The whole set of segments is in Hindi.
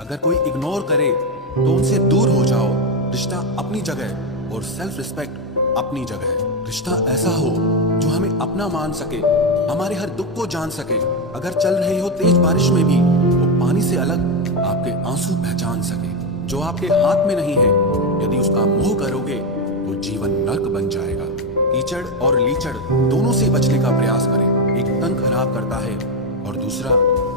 अगर कोई इग्नोर करे तो उनसे दूर हो जाओ। रिश्ता अपनी जगह और सेल्फ रिस्पेक्ट अपनी जगह। रिश्ता ऐसा हो जो हमें अपना मान सके, हमारे हर दुख को जान सके। अगर चल रहे हो तेज बारिश में भी वो पानी से अलग आपके आंसू पहचान सके। जो आपके हाथ में नहीं है, यदि उसका मोह करोगे तो जीवन नर्क बन जाएगा। कीचड़ और लीचड़ दोनों से बचने का प्रयास करें। एक तन खराब करता है और दूसरा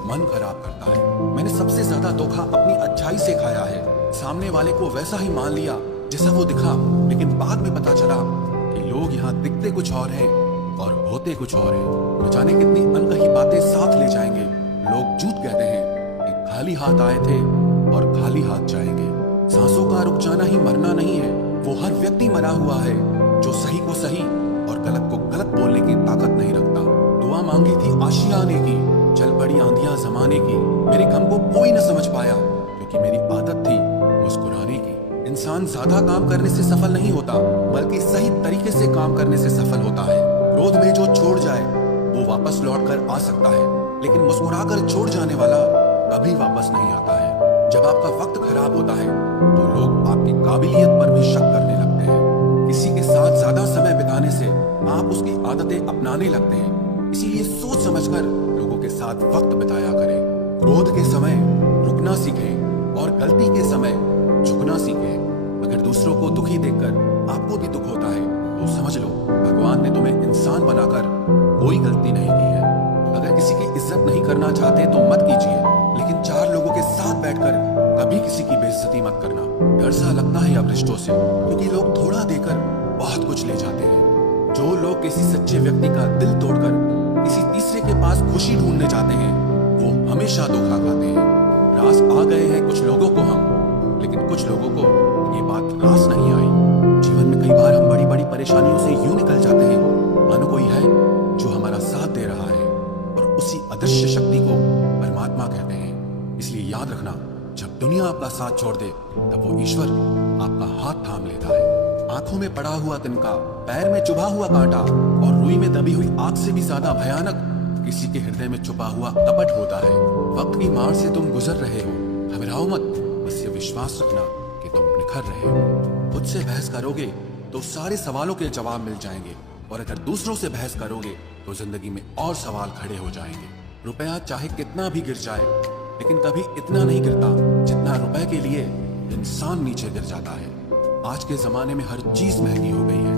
मन खराब करता है। मैंने सबसे ज्यादा धोखा अपनी अच्छाई से खाया है। सामने वाले को वैसा ही मान लिया जैसा वो दिखा, लेकिन बाद में पता चला कि लोग यहाँ दिखते कुछ और हैं और होते कुछ और हैं। न जाने कितनी अनकही बातें साथ ले जाएंगे। लोग झूठ कहते हैं कि खाली हाथ आए थे और खाली हाथ जाएंगे। सांसों का रुक जाना ही मरना नहीं है। वो हर व्यक्ति मरा हुआ है जो सही को सही और गलत को गलत बोलने की ताकत नहीं रखता। दुआ मांगी थी आशियाने की, चल पड़ी आंधियां जमाने की। मेरे गम को कोई न समझ पाया क्योंकि मेरी आदत थी मुस्कुराने की। इंसान ज्यादा काम करने से सफल नहीं होता, बल्कि सही तरीके से काम करने से सफल होता है। क्रोध में जो छोड़ जाए वो वापस लौट कर आ सकता है, लेकिन मुस्कुराकर छोड़ जाने वाला कभी वापस नहीं आता है। जब आपका वक्त खराब होता है तो लोग आपकी काबिलियत पर भी शक करने लगते हैं। किसी के साथ ज्यादा समय बिताने से आप उसकी आदतें अपनाने लगते हैं। इसीलिए सोच समझकर लोगों के साथ वक्त बिताया करें। क्रोध के समय रुकना सीखें और गलती के समय झुकना सीखें। अगर दूसरों को दुखी देखकर आपको भी दुख होता है तो समझ लो भगवान ने तुम्हें इंसान बनाकर कोई गलती नहीं की है। अगर किसी की इज्जत नहीं करना चाहते तो मत कीजिए, लेकिन चार लोगों के साथ बैठकर कभी किसी की बेइज्जती मत करना। डर सा लगता है अब रिश्तों से, क्योंकि लोग थोड़ा देकर बहुत कुछ ले जाते हैं। जो लोग किसी सच्चे व्यक्ति का दिल तोड़कर किसी तीसरे के पास खुशी ढूंढने जाते हैं वो हमेशा धोखा खाते हैं। रास आ गए हैं कुछ लोगों को हम, लेकिन कुछ लोगों को ये बात रास नहीं आई। जीवन में कई बार हम बड़ी बड़ी परेशानियों से यूं निकल जाते हैं मानो कोई है जो हमारा साथ दे रहा है, और उसी अदृश्य शक्ति को परमात्मा कहते हैं। इसलिए याद रखना, जब दुनिया आपका साथ छोड़ दे तब वो ईश्वर आपका हाथ थाम लेता है। आंखों में पड़ा हुआ तिनका, पैर में चुभा हुआ कांटा और रुई में दबी हुई आग से भी ज्यादा भयानक किसी के हृदय में छुपा हुआ कपट होता है। वक्त की मार से तुम गुजर रहे हो, घबराओ मत, बस ये विश्वास रखना कि तुम निखर रहे हो। खुद से बहस करोगे तो सारे सवालों के जवाब मिल जाएंगे, और अगर दूसरों से बहस करोगे तो जिंदगी में और सवाल खड़े हो जाएंगे। रुपया चाहे कितना भी गिर जाए, लेकिन कभी इतना नहीं गिरता जितना रुपए के लिए इंसान नीचे गिर जाता है। आज के जमाने में हर चीज महंगी हो गई है,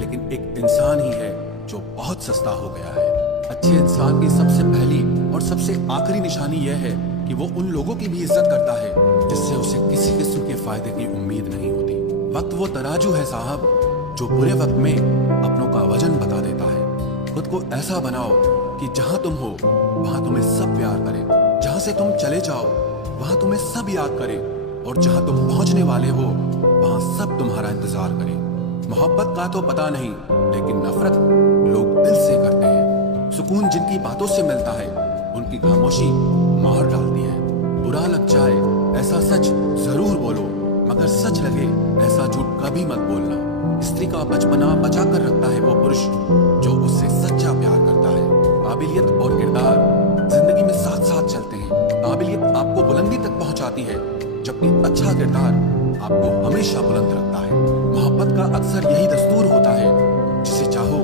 लेकिन एक इंसान ही है जो बहुत सस्ता हो गया है। अच्छे इंसान की सबसे पहली और सबसे आखिरी निशानी यह है कि वो उन लोगों की भी इज्जत करता है जिससे उसे किसी किस्म के फायदे की उम्मीद नहीं होती। वक्त वो तराजू है साहब जो बुरे वक्त में अपनों का वजन बता देता है। खुद को ऐसा बनाओ कि जहां तुम हो वहां तुम्हें सब प्यार करें, जहां से तुम चले जाओ वहां तुम्हें सब याद करें, और जहां तुम पहुंचने वाले हो वहां सब तुम्हारा इंतजार करें। मोहब्बत का तो पता नहीं, लेकिन नफरत लोग दिल से करते हैं। सुकून जिनकी बातों से मिलता है उनकी खामोशी मार डालती है। बुरा लग जाए ऐसा सच जरूर बोलो, मगर सच लगे ऐसा झूठ कभी मत बोलना। स्त्री का बचपना बचा कर रखता है वो पुरुष जो उससे सच्चा प्यार करता है। काबिलियत और किरदार जिंदगी में साथ साथ चलते हैं। काबिलियत आपको बुलंदी तक पहुंचाती है, जबकि अच्छा किरदार आपको हमेशा बुलंद रखता है। मोहब्बत का अक्सर यही दस्तूर होता है, जिसे चाहो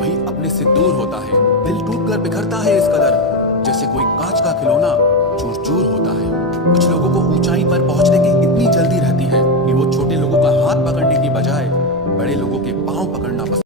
वही अपने से दूर होता है। दिल टूटकर बिखरता है इस कदर जैसे कोई कांच का खिलौना चूर चूर होता है। कुछ लोगों को ऊंचाई पर पहुंचने की इतनी जल्दी रहती है कि वो छोटे लोगों का हाथ पकड़ने की बजाय बड़े लोगों के पांव पकड़ना पसंद